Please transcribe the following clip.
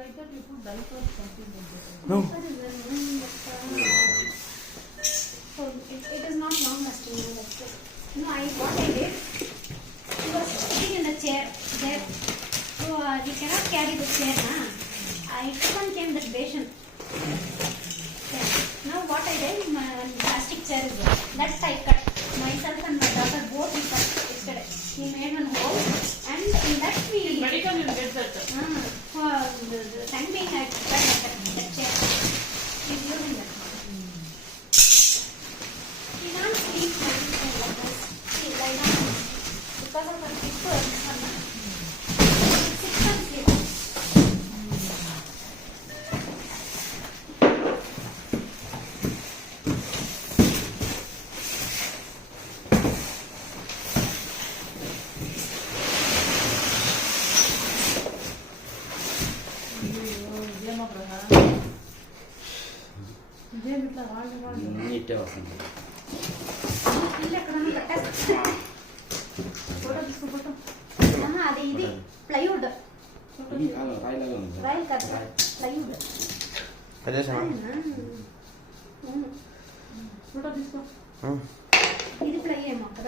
I thought you put diaper or something like that. No. So it is not long lasting. You know, what I did, he was sitting in the chair there. So we cannot carry the chair. I took and came that basin. Okay. Now what I did, my plastic chair is there. That I cut. Myself and my daughter both we cut yesterday. He made one hole and in that we Medical will get that. for the time being I prepared that chair. He's using that. He can't sleep like this. He lie down because of the people. Six months sleep. ನೀಟೇ ವಸಂತ ಇಲ್ಲ ಕಡೆ ಕಟ್ಟ photo తీసుకుంటా అది ఇది plywood royal cut plywood అదేసమా photo తీసుకో ఇది ply ఏమో కదా